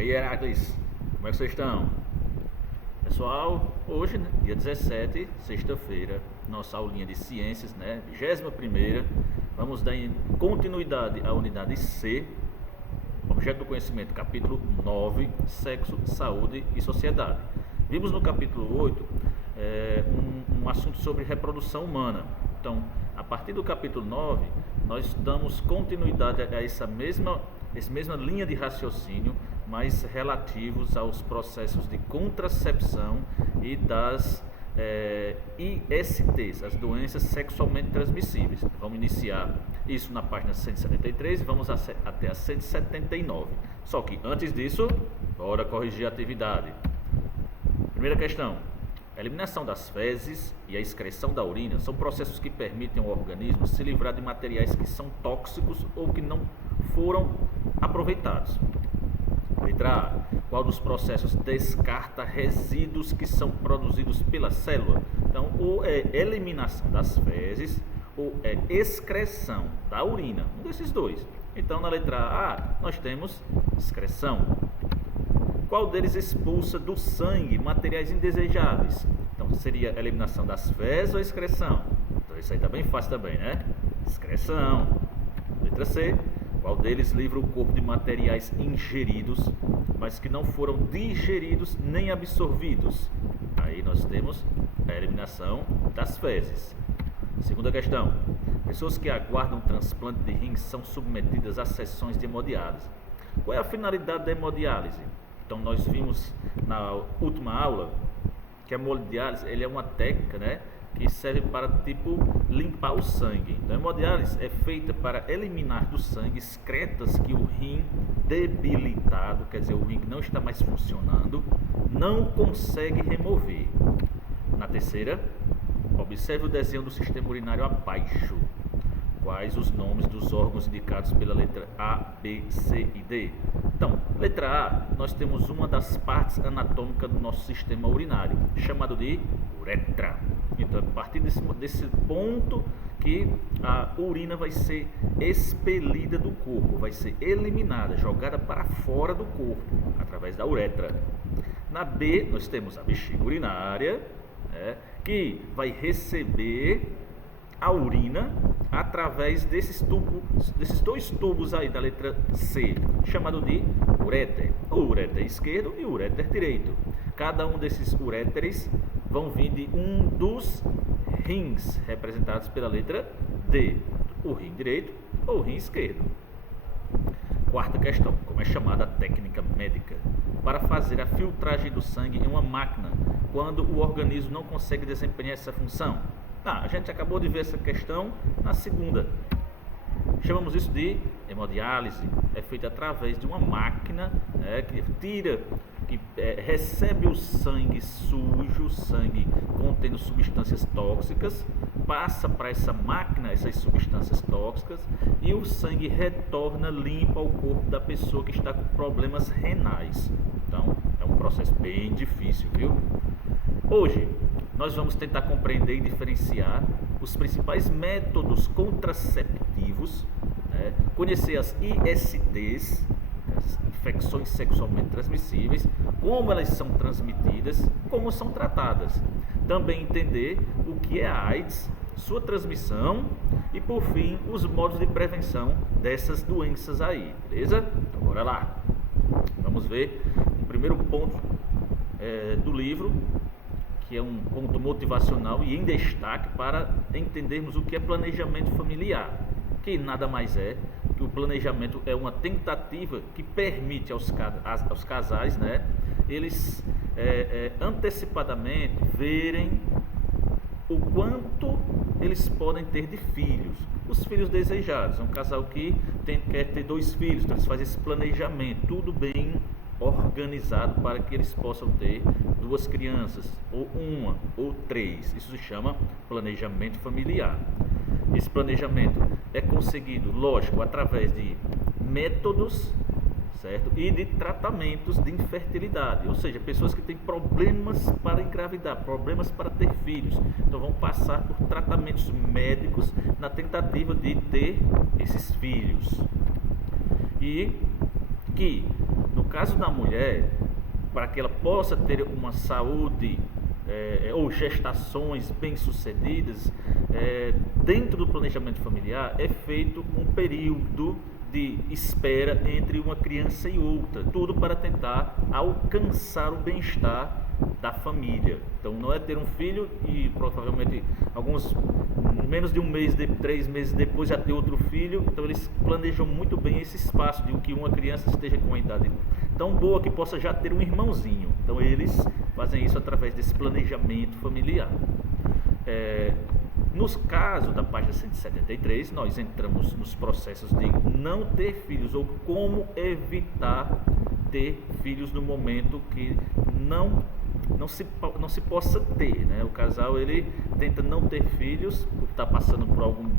aí, Heracles? Como é que vocês estão? Pessoal, hoje, né, dia 17, sexta-feira, nossa aulinha de ciências, né? 21ª. Vamos dar continuidade à unidade C, objeto do conhecimento, capítulo 9, sexo, saúde e sociedade. Vimos no capítulo 8 um assunto sobre reprodução humana. Então, a partir do capítulo 9, nós damos continuidade a essa mesma linha de raciocínio, mas relativos aos processos de contracepção e das ISTs, as doenças sexualmente transmissíveis. Vamos iniciar isso na página 173 e vamos até a 179. Só que antes disso, bora corrigir a atividade. Primeira questão: a eliminação das fezes e a excreção da urina são processos que permitem ao organismo se livrar de materiais que são tóxicos ou que não foram aproveitados. Letra A: qual dos processos descarta resíduos que são produzidos pela célula? Então, ou é eliminação das fezes ou é excreção da urina, um desses dois. Então, na letra A, nós temos excreção. Qual deles expulsa do sangue materiais indesejáveis? Então, seria a eliminação das fezes ou excreção? Então, isso aí está bem fácil também, né? Excreção. Letra C: qual deles livra o corpo de materiais ingeridos, mas que não foram digeridos nem absorvidos? Aí nós temos a eliminação das fezes. Segunda questão: pessoas que aguardam transplante de rins são submetidas a sessões de hemodiálise. Qual é a finalidade da hemodiálise? Então, nós vimos na última aula que a hemodiálise é uma técnica, né, que serve para limpar o sangue. Então, a hemodiálise é feita para eliminar do sangue excretas que o rim debilitado, quer dizer, o rim que não está mais funcionando, não consegue remover. Na terceira, observe o desenho do sistema urinário abaixo. Quais os nomes dos órgãos indicados pela letra A, B, C e D? Então, letra A, nós temos uma das partes anatômicas do nosso sistema urinário, chamado de uretra. Então, é a partir desse ponto que a urina vai ser expelida do corpo, vai ser eliminada, jogada para fora do corpo, através da uretra. Na B, nós temos a bexiga urinária, né, que vai receber a urina através desses dois tubos aí da letra C, chamado de uréter, o uréter esquerdo e o uréter direito. Cada um desses uréteres vão vir de um dos rins, representados pela letra D, o rim direito ou o rim esquerdo. Quarta questão: como é chamada a técnica médica para fazer a filtragem do sangue em uma máquina quando o organismo não consegue desempenhar essa função? A gente acabou de ver essa questão na segunda. Chamamos isso de hemodiálise. É feita através de uma máquina, que recebe o sangue sujo, o sangue contendo substâncias tóxicas, passa para essa máquina essas substâncias tóxicas e o sangue retorna limpo ao corpo da pessoa que está com problemas renais. Então, é um processo bem difícil, viu? Hoje, nós vamos tentar compreender e diferenciar os principais métodos contraceptivos, né? Conhecer as ISTs, as infecções sexualmente transmissíveis, como elas são transmitidas, como são tratadas. Também entender o que é a AIDS, sua transmissão e, por fim, os modos de prevenção dessas doenças aí, beleza? Então, bora lá. Vamos ver o primeiro ponto do livro, que é um ponto motivacional e em destaque para entendermos o que é planejamento familiar, que nada mais é que o planejamento é uma tentativa que permite aos casais, né, eles antecipadamente verem o quanto eles podem ter de filhos, os filhos desejados. É um casal que quer ter 2 filhos, então eles fazem esse planejamento, tudo bem organizado para que eles possam ter 2 crianças, ou 1 ou 3. Isso se chama planejamento familiar. Esse planejamento é conseguido, lógico, através de métodos, certo? E de tratamentos de infertilidade, ou seja, pessoas que têm problemas para engravidar, problemas para ter filhos, então vão passar por tratamentos médicos na tentativa de ter esses filhos. E que, no caso da mulher, para que ela possa ter uma saúde ou gestações bem-sucedidas, dentro do planejamento familiar é feito um período de espera entre uma criança e outra, tudo para tentar alcançar o bem-estar da família. Então não é ter um filho e provavelmente menos de um mês, 3 meses depois já ter outro filho. Então eles planejam muito bem esse espaço de que uma criança esteja com uma idade tão boa que possa já ter um irmãozinho. Então eles fazem isso através desse planejamento familiar. Nos casos da página 173, nós entramos nos processos de não ter filhos ou como evitar ter filhos no momento que não se possa ter, né? O casal ele tenta não ter filhos porque está passando por algum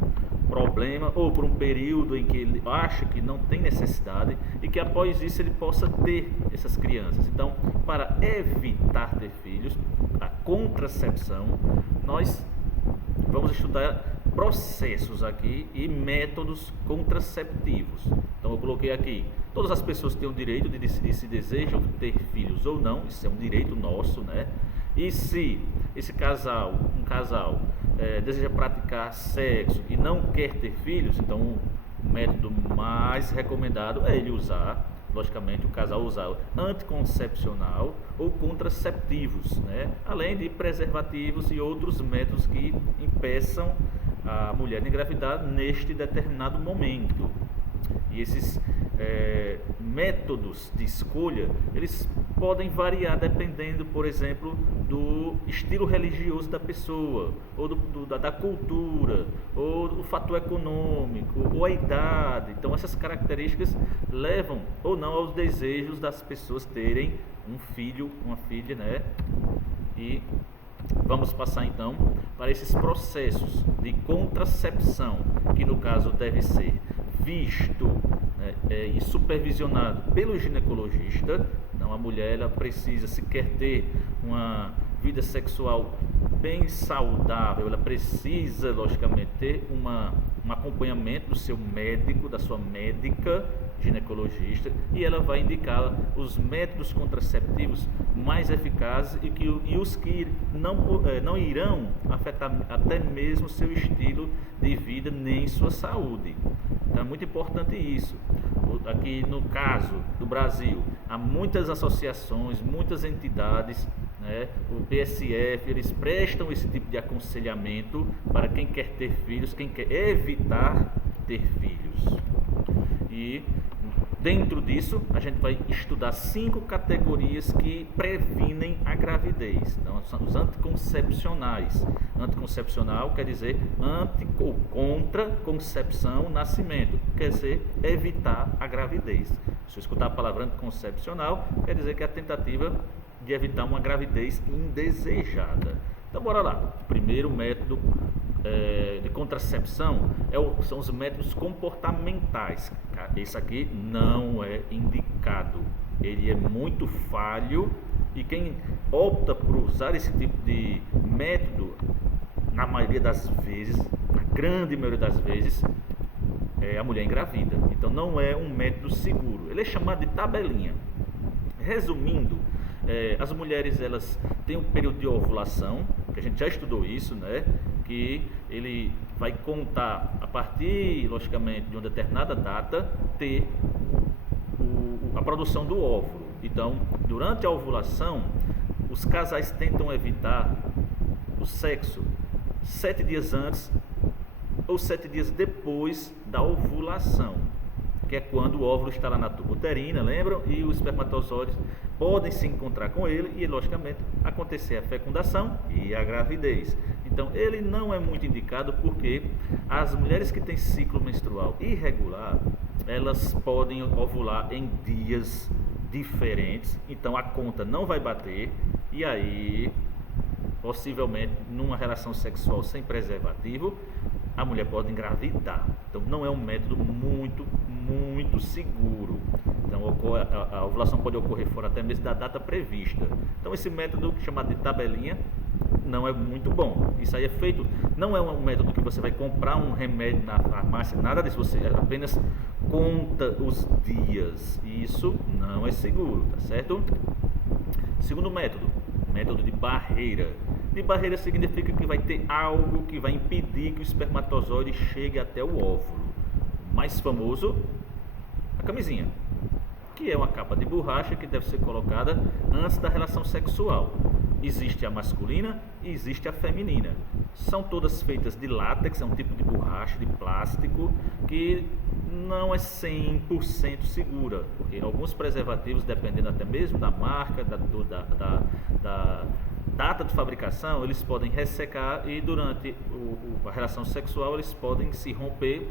problema ou por um período em que ele acha que não tem necessidade e que após isso ele possa ter essas crianças. Então, para evitar ter filhos, a contracepção, nós vamos estudar processos aqui e métodos contraceptivos. Então eu coloquei aqui, todas as pessoas têm o direito de decidir se desejam ter filhos ou não, isso é um direito nosso, né? E se esse um casal deseja praticar sexo e não quer ter filhos, então o método mais recomendado é ele usar, logicamente, o casal usar anticoncepcional ou contraceptivos, né? Além de preservativos e outros métodos que impeçam a mulher de engravidar neste determinado momento. E esses métodos de escolha, eles podem variar dependendo, por exemplo, do estilo religioso da pessoa, ou da cultura, ou do fator econômico, ou a idade. Então essas características levam ou não aos desejos das pessoas terem um filho, uma filha, né? E vamos passar então para esses processos de contracepção, que no caso deve ser visto, né, e supervisionado pelo ginecologista. Então a mulher ela precisa, se quer ter uma vida sexual bem saudável, ela precisa logicamente ter um acompanhamento do seu médico, da sua médica ginecologista, e ela vai indicar os métodos contraceptivos mais eficazes e os que não irão afetar até mesmo seu estilo de vida nem sua saúde. Então é muito importante isso. Aqui no caso do Brasil, há muitas associações, muitas entidades, né? O PSF, eles prestam esse tipo de aconselhamento para quem quer ter filhos, quem quer evitar ter filhos. E dentro disso, a gente vai estudar 5 categorias que previnem a gravidez. Então, são os anticoncepcionais. Anticoncepcional quer dizer anti ou contra concepção, nascimento. Quer dizer evitar a gravidez. Se eu escutar a palavra anticoncepcional, quer dizer que é a tentativa de evitar uma gravidez indesejada. Então, bora lá. O primeiro método de contracepção são os métodos comportamentais. Esse aqui não é indicado, ele é muito falho, e quem opta por usar esse tipo de método, na maioria das vezes, na grande maioria das vezes, a mulher engravida. Então não é um método seguro, ele é chamado de tabelinha. Resumindo, as mulheres elas têm um período de ovulação, que a gente já estudou isso, né? Que ele vai contar a partir, logicamente, de uma determinada data, ter a produção do óvulo. Então, durante a ovulação, os casais tentam evitar o sexo 7 dias antes ou 7 dias depois da ovulação, que é quando o óvulo está lá na tuba uterina, lembram? E os espermatozoides podem se encontrar com ele e, logicamente, acontecer a fecundação e a gravidez. Então, ele não é muito indicado porque as mulheres que têm ciclo menstrual irregular, elas podem ovular em dias diferentes, então a conta não vai bater, e aí, possivelmente, numa relação sexual sem preservativo, a mulher pode engravidar. Então não é um método muito seguro. Então a ovulação pode ocorrer fora até mesmo da data prevista. Então esse método chamado de tabelinha não é muito bom. Isso aí é feito, não é um método que você vai comprar um remédio na farmácia, nada disso, você apenas conta os dias. Isso não é seguro, tá certo? Segundo método de barreira. De barreira significa que vai ter algo que vai impedir que o espermatozoide chegue até o óvulo. O mais famoso, a camisinha, que é uma capa de borracha que deve ser colocada antes da relação sexual. Existe a masculina e existe a feminina. São todas feitas de látex, é um tipo de borracha, de plástico, que não é 100% segura, porque alguns preservativos, dependendo até mesmo da marca, da data de fabricação, eles podem ressecar e durante a relação sexual eles podem se romper.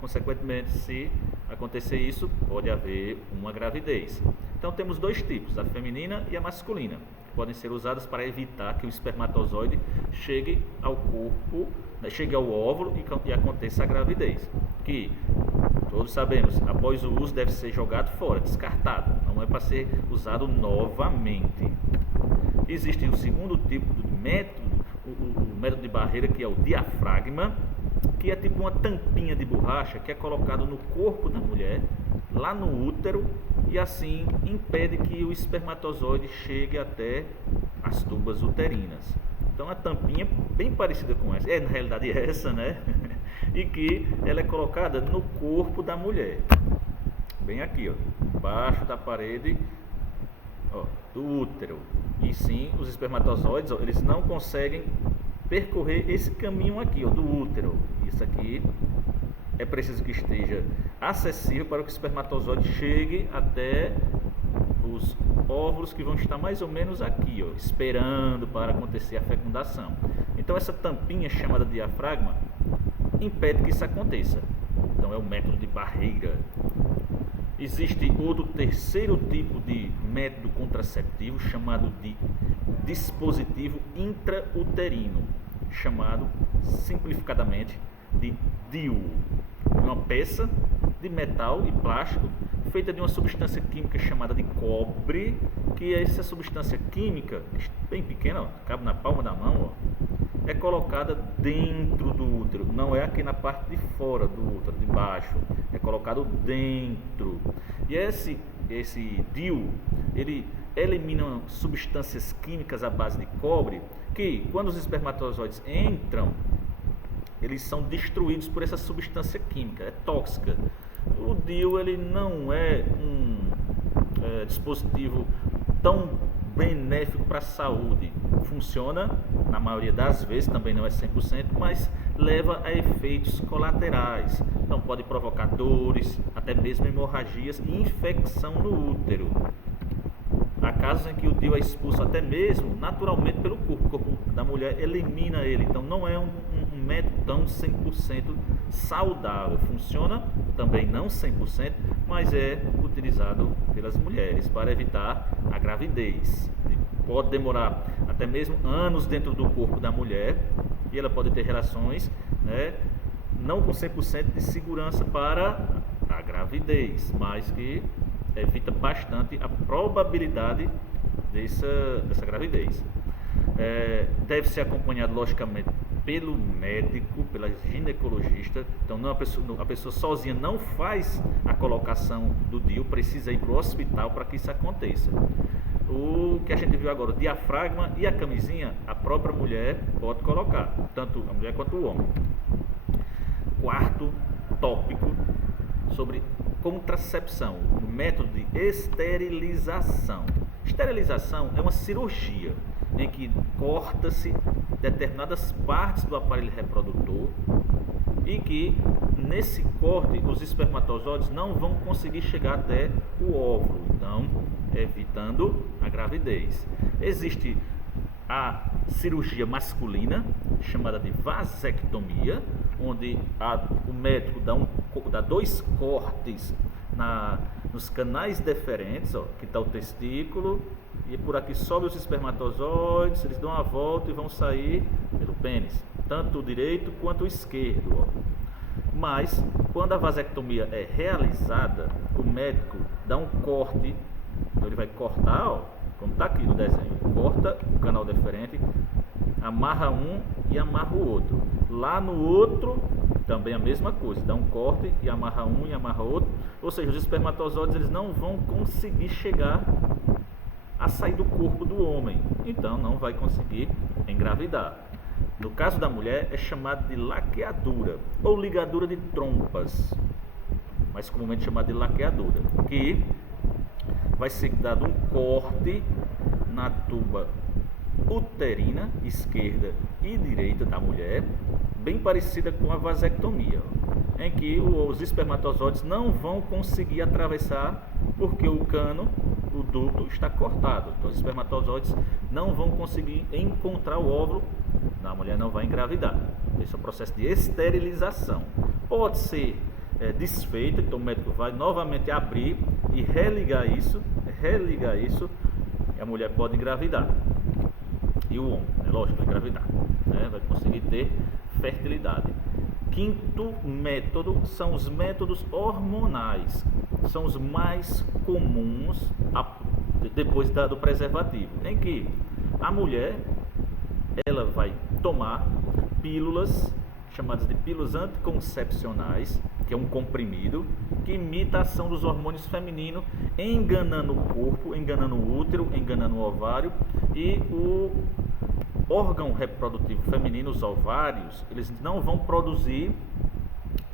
Consequentemente, se acontecer isso, pode haver uma gravidez. Então temos dois tipos, a feminina e a masculina, que podem ser usadas para evitar que o espermatozoide chegue ao corpo, chegue ao óvulo e aconteça a gravidez. Que todos sabemos, após o uso deve ser jogado fora, descartado, não é para ser usado novamente. Existe o segundo tipo de método, o método de barreira, que é o diafragma, que é tipo uma tampinha de borracha que é colocado no corpo da mulher, lá no útero, e assim impede que o espermatozoide chegue até as tubas uterinas. Então a tampinha bem parecida com essa, na realidade essa, né? E que ela é colocada no corpo da mulher, bem aqui, embaixo da parede, do útero. E sim, os espermatozoides, eles não conseguem percorrer esse caminho aqui, do útero. Isso aqui é preciso que esteja acessível para que o espermatozoide chegue até os óvulos, que vão estar mais ou menos aqui, esperando para acontecer a fecundação. Então essa tampinha chamada diafragma impede que isso aconteça. Então é o método de barreira. Existe outro terceiro tipo de método contraceptivo chamado de dispositivo intrauterino, chamado simplificadamente de DIU. Uma peça de metal e plástico feita de uma substância química chamada de cobre, que é essa substância química bem pequena, cabe na palma da mão, é colocada dentro do útero, não é aqui na parte de fora do útero, de baixo, é colocado dentro. E esse DIU, ele elimina substâncias químicas à base de cobre, que quando os espermatozoides entram, eles são destruídos por essa substância química, é tóxica. O DIU, ele não é um dispositivo tão benéfico para a saúde. Funciona na maioria das vezes, também não é 100%, mas leva a efeitos colaterais. Então pode provocar dores, até mesmo hemorragias e infecção no útero. Há casos em que o DIU é expulso até mesmo naturalmente pelo corpo. O corpo da mulher elimina ele. Então não é um método tão 100% saudável. Funciona também não 100%, mas é utilizado pelas mulheres para evitar a gravidez. Pode demorar até mesmo anos dentro do corpo da mulher e ela pode ter relações, não com 100% de segurança para a gravidez, mas que evita bastante a probabilidade dessa gravidez. Deve ser acompanhado, logicamente, pelo médico, pela ginecologista. Então não, a pessoa sozinha não faz a colocação do DIU, precisa ir para o hospital para que isso aconteça. O que a gente viu agora, o diafragma e a camisinha, a própria mulher pode colocar, tanto a mulher quanto o homem. Quarto tópico sobre contracepção, o método de esterilização. Esterilização é uma cirurgia em que corta-se determinadas partes do aparelho reprodutor e que nesse corte os espermatozoides não vão conseguir chegar até o óvulo, então evitando a gravidez. Existe a cirurgia masculina, chamada de vasectomia, onde o médico dá 2 cortes nos canais deferentes, que está o testículo, e por aqui sobe os espermatozoides, eles dão uma volta e vão sair pelo pênis, tanto o direito quanto o esquerdo. Mas, quando a vasectomia é realizada, o médico dá um corte, então ele vai cortar, como está aqui no desenho, corta o canal deferente, amarra um e amarra o outro. Lá no outro Também a mesma coisa, dá um corte e amarra um e amarra outro, ou seja, os espermatozoides eles não vão conseguir chegar a sair do corpo do homem, então não vai conseguir engravidar. No caso da mulher é chamado de laqueadura ou ligadura de trompas, mais comumente chamada de laqueadura, que vai ser dado um corte na tuba uterina esquerda e direita da mulher, bem parecida com a vasectomia, em que os espermatozoides não vão conseguir atravessar porque o cano, o duto está cortado. Então os espermatozoides não vão conseguir encontrar o óvulo, a mulher não vai engravidar. Esse é o processo de esterilização. Pode ser desfeito, então o médico vai novamente abrir e religar isso, e a mulher pode engravidar. E o homem, lógico, vai engravidar, vai conseguir ter fertilidade. Quinto método são os métodos hormonais, são os mais comuns depois do preservativo, em que a mulher ela vai tomar pílulas chamadas de pílulas anticoncepcionais, que é um comprimido que imita a ação dos hormônios femininos, enganando o corpo, enganando o útero, enganando o ovário, e o órgão reprodutivo feminino, os ovários, eles não vão produzir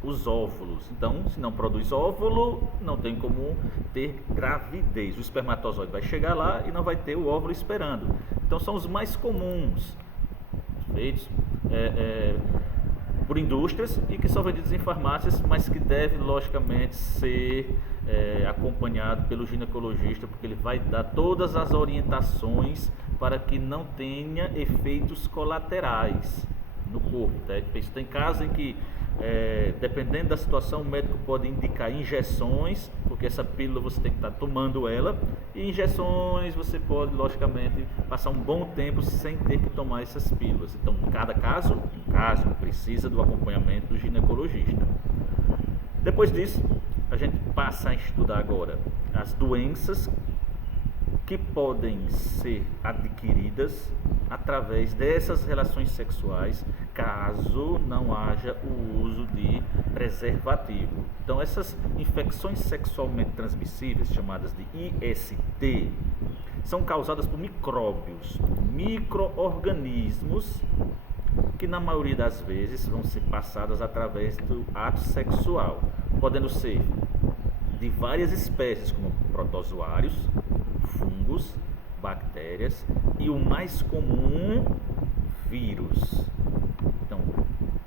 os óvulos. Então, se não produz óvulo, não tem como ter gravidez. O espermatozoide vai chegar lá e não vai ter o óvulo esperando. Então, são os mais comuns, feitos por indústrias e que são vendidos em farmácias, mas que deve logicamente ser acompanhado pelo ginecologista, porque ele vai dar todas as orientações para que não tenha efeitos colaterais no corpo. Tem casos em que, dependendo da situação, o médico pode indicar injeções, porque essa pílula você tem que estar tomando ela, e injeções você pode logicamente passar um bom tempo sem ter que tomar essas pílulas. Então, cada caso precisa do acompanhamento do ginecologista. Depois disso, a gente passa a estudar agora as doenças que podem ser adquiridas através dessas relações sexuais, caso não haja o uso de preservativo. Então, essas infecções sexualmente transmissíveis, chamadas de IST, são causadas por micróbios, micro-organismos, que na maioria das vezes vão ser passadas através do ato sexual, podendo ser de várias espécies, como protozoários, fungos, bactérias e o mais comum, vírus. Então,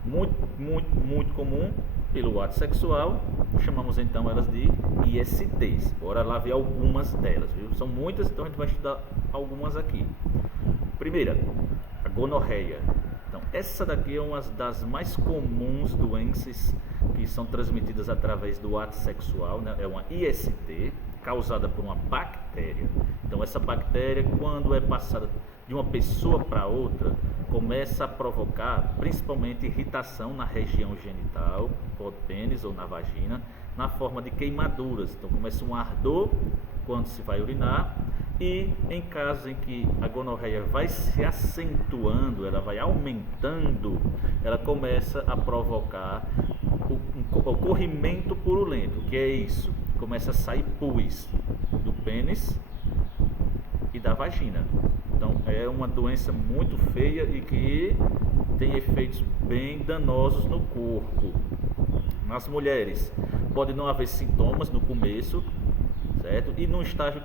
muito comum pelo ato sexual, chamamos então elas de ISTs. Bora lá ver algumas delas, viu? São muitas, então a gente vai estudar algumas aqui. Primeira, a gonorreia. Então, essa daqui é uma das mais comuns doenças que são transmitidas através do ato sexual, né? É uma IST causada por uma bactéria. Então, essa bactéria, quando é passada de uma pessoa para outra, começa a provocar principalmente irritação na região genital, ou pênis ou na vagina, na forma de queimaduras. Então, começa um ardor quando se vai urinar, e em casos em que a gonorreia vai se acentuando, ela vai aumentando, ela começa a provocar o corrimento purulento. Que é isso? Começa a sair pus do pênis e da vagina. Então é uma doença muito feia e que tem efeitos bem danosos no corpo. Nas mulheres pode não haver sintomas no começo, certo? E num estágio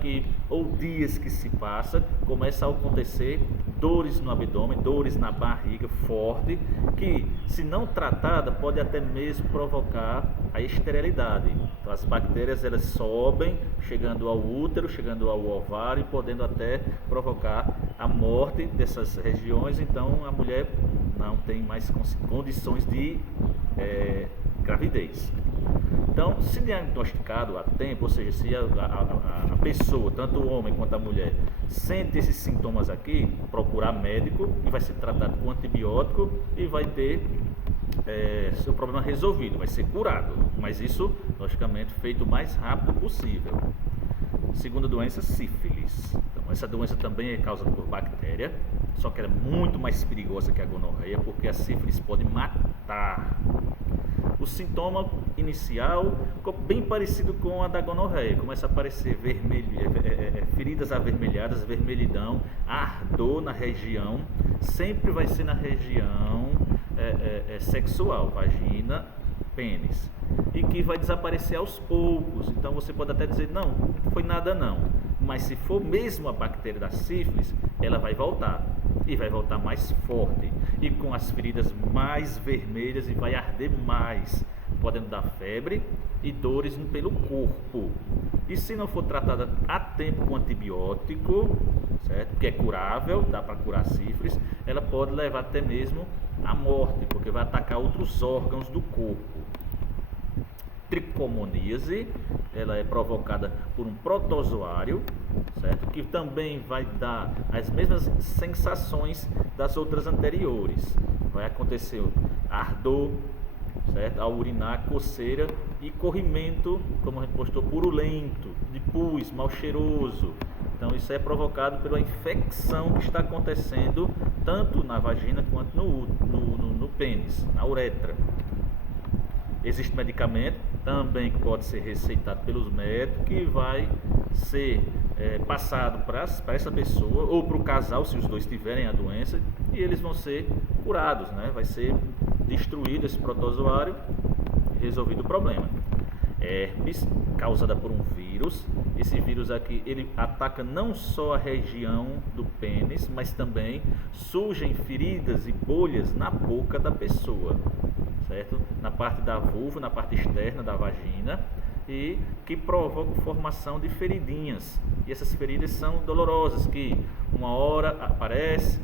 ou dias que se passa, começa a acontecer dores no abdômen, dores na barriga forte, que se não tratada pode até mesmo provocar a esterilidade. Então as bactérias elas sobem, chegando ao útero, chegando ao ovário, podendo até provocar a morte dessas regiões. Então a mulher não tem mais condições de gravidez. Então, se diagnosticado a tempo, ou seja, se a pessoa, tanto o homem quanto a mulher, sente esses sintomas aqui, procurar médico e vai ser tratado com antibiótico e vai ter seu problema resolvido, vai ser curado, mas isso, logicamente, feito o mais rápido possível. Segunda doença, sífilis. Então, essa doença também é causada por bactéria, só que ela é muito mais perigosa que a gonorreia, porque a sífilis pode matar. O sintoma inicial ficou bem parecido com a da gonorreia. Começa a aparecer feridas avermelhadas, vermelhidão, ardor na região. Sempre vai ser na região sexual, vagina, pênis. E que vai desaparecer aos poucos. Então você pode até dizer, não foi nada não. Mas se for mesmo a bactéria da sífilis, ela vai voltar. E vai voltar mais forte. E com as feridas mais vermelhas e vai arder mais. Podendo dar febre e dores pelo corpo. E se não for tratada a tempo com antibiótico, certo? Que é curável, dá para curar a sífilis, ela pode levar até mesmo à morte, porque vai atacar outros órgãos do corpo. Tricomoníase, ela é provocada por um protozoário, certo? Que também vai dar as mesmas sensações das outras anteriores. Vai acontecer ardor, certo? Ao urinar, coceira e corrimento, como a gente postou, purulento, de pus, mal cheiroso. Então isso é provocado pela infecção que está acontecendo tanto na vagina quanto no pênis, na uretra. Existe medicamento também que pode ser receitado pelos médicos, que vai ser passado para essa pessoa ou para o casal, se os dois tiverem a doença, e eles vão ser curados, né? Vai ser destruído esse protozoário e resolvido o problema. Herpes, causada por um vírus. Esse vírus aqui, ele ataca não só a região do pênis, mas também surgem feridas e bolhas na boca da pessoa, certo? Na parte da vulva, na parte externa da vagina, e que provocam formação de feridinhas. E essas feridas são dolorosas, que uma hora aparece,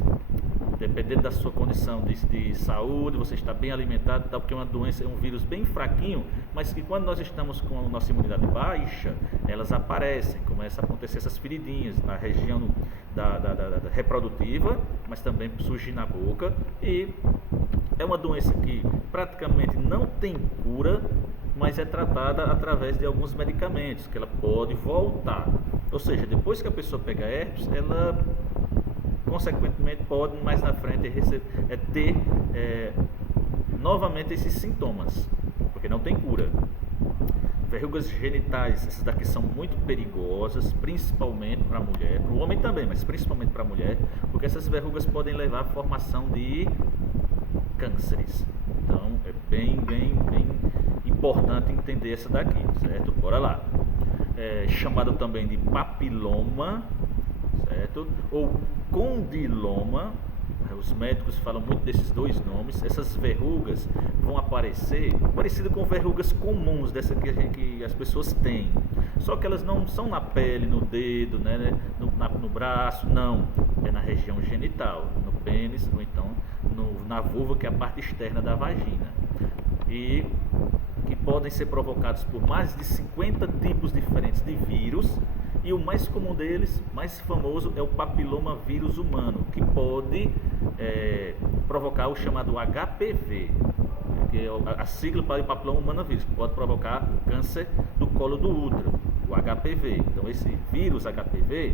dependendo da sua condição de saúde, você está bem alimentado, porque é uma doença, é um vírus bem fraquinho, mas que quando nós estamos com a nossa imunidade baixa, elas aparecem, começam a acontecer essas feridinhas na região da reprodutiva, mas também surgir na boca, e é uma doença que praticamente não tem cura, mas é tratada através de alguns medicamentos, que ela pode voltar. Ou seja, depois que a pessoa pega herpes, ela consequentemente pode mais na frente ter novamente esses sintomas, porque não tem cura. Verrugas genitais, essas daqui são muito perigosas, principalmente para a mulher, para o homem também, mas principalmente para a mulher, porque essas verrugas podem levar à formação de cânceres. Então é bem importante entender essa daqui, certo? Bora lá. Chamada também de papiloma, certo? Ou condiloma. Os médicos falam muito desses dois nomes. Essas verrugas vão aparecer parecido com verrugas comuns dessa que as pessoas têm, só que elas não são na pele, no dedo, né, no braço, não, é na região genital, no pênis, ou então na vulva, que é a parte externa da vagina, e que podem ser provocados por mais de 50 tipos diferentes de vírus. E o mais comum deles, mais famoso, é o papiloma vírus humano, que pode provocar o chamado HPV, que é a sigla para o papiloma humano vírus, que pode provocar câncer do colo do útero, o HPV. Então esse vírus HPV,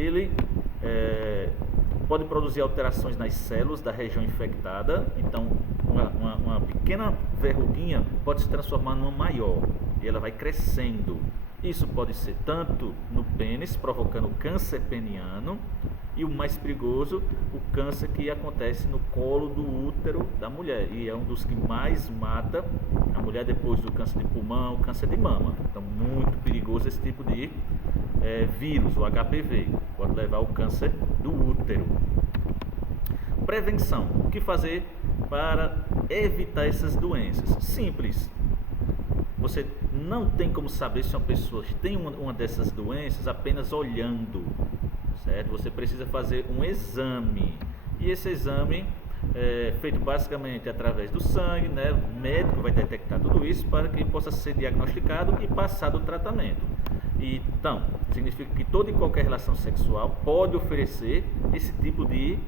ele pode produzir alterações nas células da região infectada. Então uma pequena verruguinha pode se transformar numa maior, e ela vai crescendo. Isso pode ser tanto no pênis, provocando câncer peniano, e o mais perigoso, o câncer que acontece no colo do útero da mulher, e é um dos que mais mata a mulher depois do câncer de pulmão, o câncer de mama. Então muito perigoso esse tipo de vírus, o HPV, pode levar ao câncer do útero. Prevenção, o que fazer para evitar essas doenças? Simples. Você não tem como saber se uma pessoa tem uma dessas doenças apenas olhando, certo? Você precisa fazer um exame, e esse exame é feito basicamente através do sangue, né? O médico vai detectar tudo isso para que possa ser diagnosticado e passado o tratamento. Então, significa que toda e qualquer relação sexual pode oferecer esse tipo de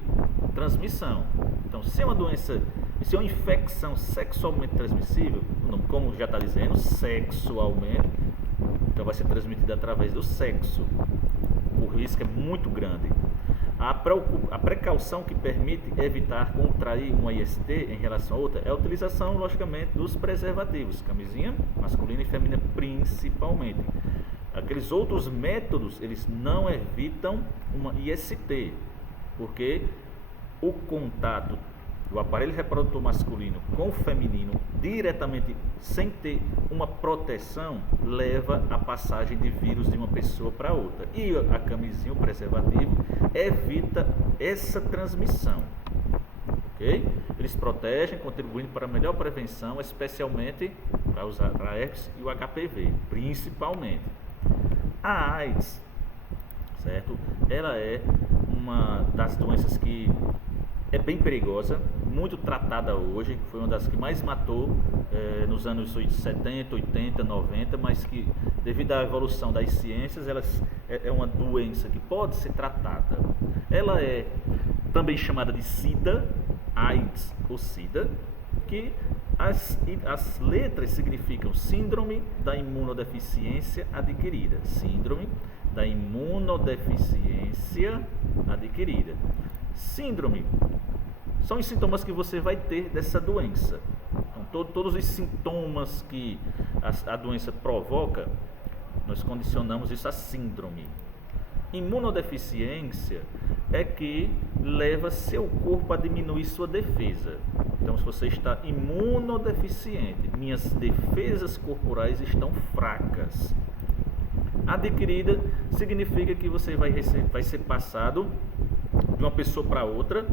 transmissão. Então, se é uma doença, se é uma infecção sexualmente transmissível, como já está dizendo, sexualmente, então vai ser transmitida através do sexo. O risco é muito grande. A precaução que permite evitar contrair uma IST em relação a outra é a utilização, logicamente, dos preservativos, camisinha masculina e feminina principalmente. Aqueles outros métodos, eles não evitam uma IST, porque o contato do aparelho reprodutor masculino com o feminino diretamente, sem ter uma proteção, leva à passagem de vírus de uma pessoa para outra. E a camisinha, o preservativo, evita essa transmissão. Okay? Eles protegem, contribuindo para a melhor prevenção, especialmente para a herpes e o HPV, principalmente. A AIDS, certo? Ela é uma das doenças que é bem perigosa, muito tratada hoje, foi uma das que mais matou nos anos 70, 80, 90, mas que devido à evolução das ciências, é uma doença que pode ser tratada. Ela é também chamada de SIDA, AIDS ou SIDA, que as letras significam Síndrome da Imunodeficiência Adquirida. Síndrome da Imunodeficiência Adquirida. Síndrome são os sintomas que você vai ter dessa doença. Então, todos os sintomas que a doença provoca, nós condicionamos isso a síndrome. Imunodeficiência é que leva seu corpo a diminuir sua defesa. Então, se você está imunodeficiente, minhas defesas corporais estão fracas. Adquirida significa que você vai ser passado de uma pessoa para outra,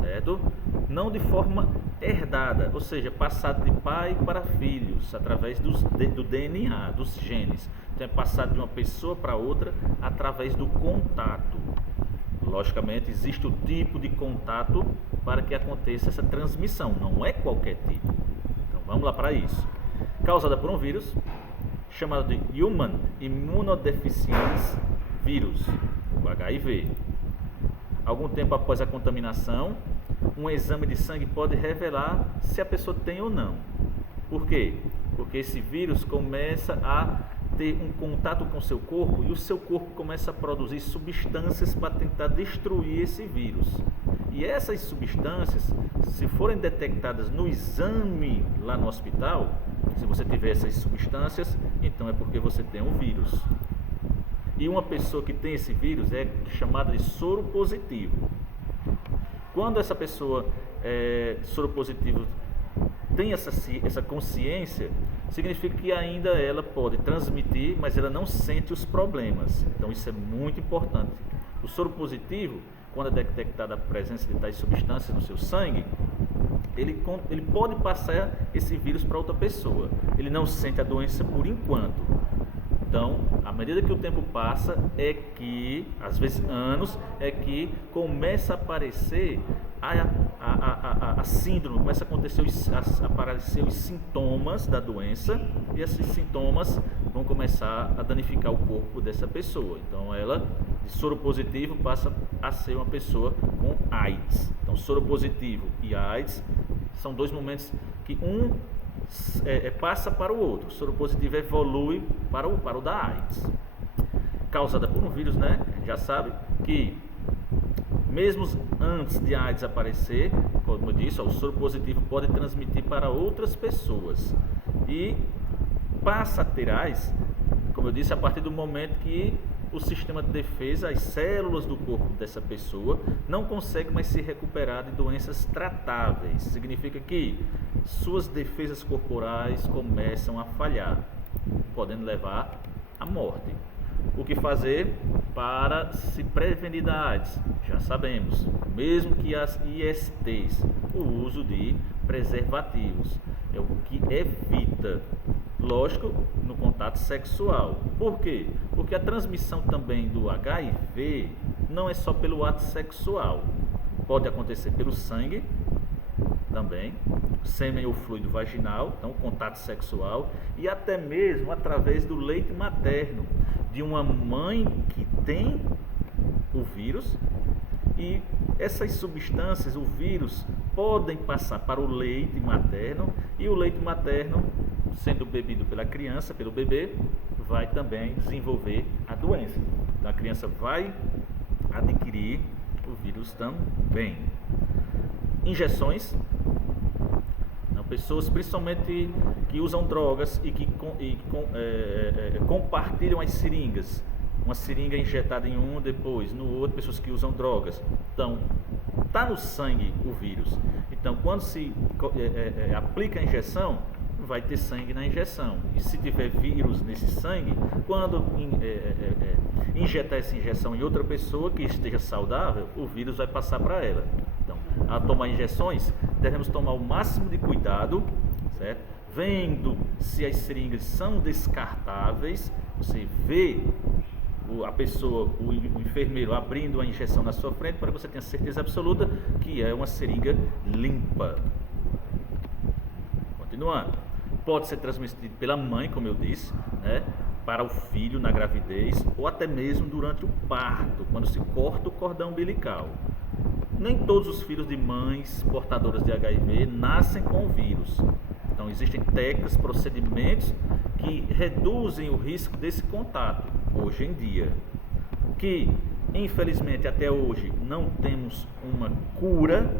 certo? Não de forma herdada, ou seja, passado de pai para filhos, através do DNA, dos genes. Então é passado de uma pessoa para outra através do contato. Logicamente, existe o tipo de contato para que aconteça essa transmissão, não é qualquer tipo. Então vamos lá para isso. Causada por um vírus, chamado de Human Immunodeficiency Virus, o HIV. Algum tempo após a contaminação, um exame de sangue pode revelar se a pessoa tem ou não. Por quê? Porque esse vírus começa a ter um contato com o seu corpo e o seu corpo começa a produzir substâncias para tentar destruir esse vírus. E essas substâncias, se forem detectadas no exame lá no hospital, se você tiver essas substâncias, então é porque você tem um vírus. E uma pessoa que tem esse vírus é chamada de soro positivo. Quando essa pessoa soro positivo tem essa consciência, significa que ainda ela pode transmitir, mas ela não sente os problemas. Então isso é muito importante. O soro positivo, quando é detectada a presença de tais substâncias no seu sangue, ele pode passar esse vírus para outra pessoa. Ele não sente a doença por enquanto. Então, à medida que o tempo passa, é que, às vezes anos, é que começa a aparecer a síndrome, começa a aparecer os sintomas da doença, e esses sintomas vão começar a danificar o corpo dessa pessoa. Então, ela, de soro positivo, passa a ser uma pessoa com AIDS. Então, soro positivo e AIDS são dois momentos que passa para o outro. O soro positivo evolui para o da AIDS. Causada por um vírus, né? Já sabe que mesmo antes de a AIDS aparecer, como eu disse, o soro positivo pode transmitir para outras pessoas. E passa a ter AIDS, como eu disse, a partir do momento que o sistema de defesa, as células do corpo dessa pessoa não conseguem mais se recuperar de doenças tratáveis. Significa que suas defesas corporais começam a falhar, podendo levar à morte. O que fazer para se prevenir da AIDS? Já sabemos, mesmo que as ISTs, o uso de preservativos é o que evita. Lógico, no contato sexual. Por quê? Porque a transmissão também do HIV não é só pelo ato sexual. Pode acontecer pelo sangue também, sêmen ou fluido vaginal, então contato sexual, e até mesmo através do leite materno de uma mãe que tem o vírus, e essas substâncias, o vírus, podem passar para o leite materno, e o leite materno, sendo bebido pela criança, pelo bebê, vai também desenvolver a doença. Então a criança vai adquirir o vírus também. Injeções. Pessoas principalmente que usam drogas e que compartilham as seringas. Uma seringa injetada em um, depois no outro, pessoas que usam drogas. Então, está no sangue o vírus. Então, quando se aplica a injeção, vai ter sangue na injeção. E se tiver vírus nesse sangue, quando injetar essa injeção em outra pessoa que esteja saudável, o vírus vai passar para ela. Então, a tomar injeções, devemos tomar o máximo de cuidado, certo? Vendo se as seringas são descartáveis. Você vê a pessoa, o enfermeiro abrindo a injeção na sua frente, para que você tenha certeza absoluta que é uma seringa limpa. Continuando. Pode ser transmitido pela mãe, como eu disse, né, para o filho na gravidez, ou até mesmo durante o parto, quando se corta o cordão umbilical. Nem todos os filhos de mães portadoras de HIV nascem com o vírus. Então, existem técnicas, procedimentos que reduzem o risco desse contato, hoje em dia. Que, infelizmente, até hoje não temos uma cura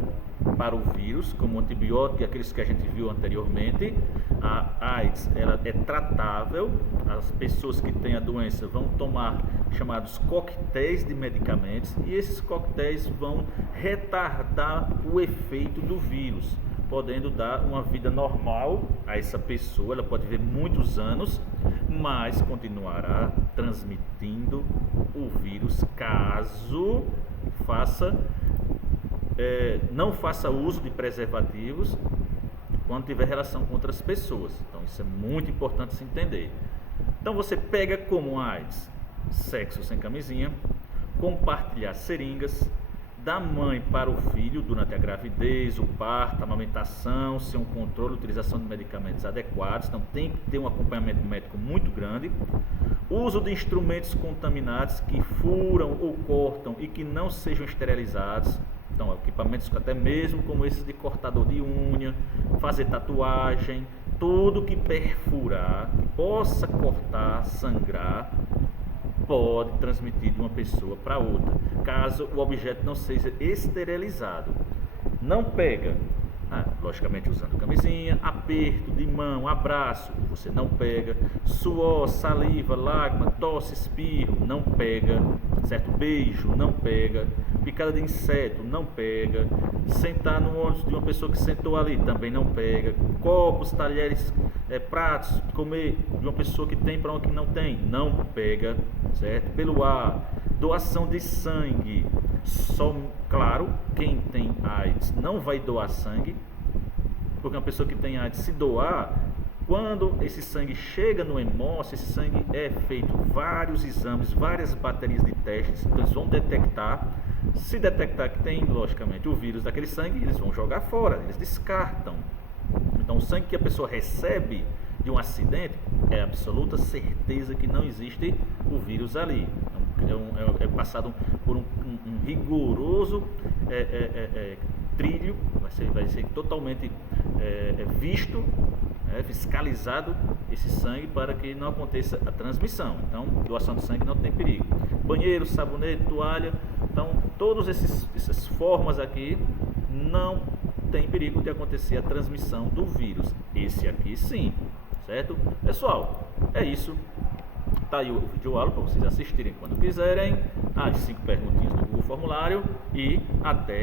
para o vírus, como o antibiótico e aqueles que a gente viu anteriormente. A AIDS, ela é tratável. As pessoas que têm a doença vão tomar chamados coquetéis de medicamentos, e esses coquetéis vão retardar o efeito do vírus, podendo dar uma vida normal a essa pessoa. Ela pode viver muitos anos, mas continuará transmitindo o vírus caso não faça uso de preservativos quando tiver relação com outras pessoas. Então, isso é muito importante se entender. Então, você pega como AIDS: sexo sem camisinha, compartilhar seringas, da mãe para o filho durante a gravidez, o parto, a amamentação, sem um controle, utilização de medicamentos adequados. Então, tem que ter um acompanhamento médico muito grande. Uso de instrumentos contaminados que furam ou cortam e que não sejam esterilizados. Então, equipamentos até mesmo como esses de cortador de unha, fazer tatuagem, tudo que perfurar, que possa cortar, sangrar, pode transmitir de uma pessoa para outra, caso o objeto não seja esterilizado. Não pega, logicamente usando camisinha. Aperto de mão, abraço, você não pega. Suor, saliva, lágrima, tosse, espirro, não pega, certo? Beijo, não pega. Picada de inseto, não pega. Sentar no ônibus de uma pessoa que sentou ali, também não pega. Copos, talheres, pratos, comer de uma pessoa que tem para uma que não tem, não pega, certo? Pelo ar. Doação de sangue, só, claro, quem tem AIDS não vai doar sangue, porque uma pessoa que tem AIDS, se doar, quando esse sangue chega no hemócio, esse sangue é feito vários exames, várias baterias de testes. Então eles vão detectar. Se detectar que tem, logicamente, o vírus daquele sangue, eles vão jogar fora, eles descartam. Então, o sangue que a pessoa recebe de um acidente, é absoluta certeza que não existe o vírus ali. É passado por um rigoroso trilho, vai ser totalmente visto, fiscalizado esse sangue, para que não aconteça a transmissão. Então, doação de sangue não tem perigo. Banheiro, sabonete, toalha, então todas essas formas aqui não tem perigo de acontecer a transmissão do vírus. Esse aqui sim, certo? Pessoal, é isso. Tá aí o vídeo aula para vocês assistirem quando quiserem. As 5 perguntinhas do Google Formulário, e até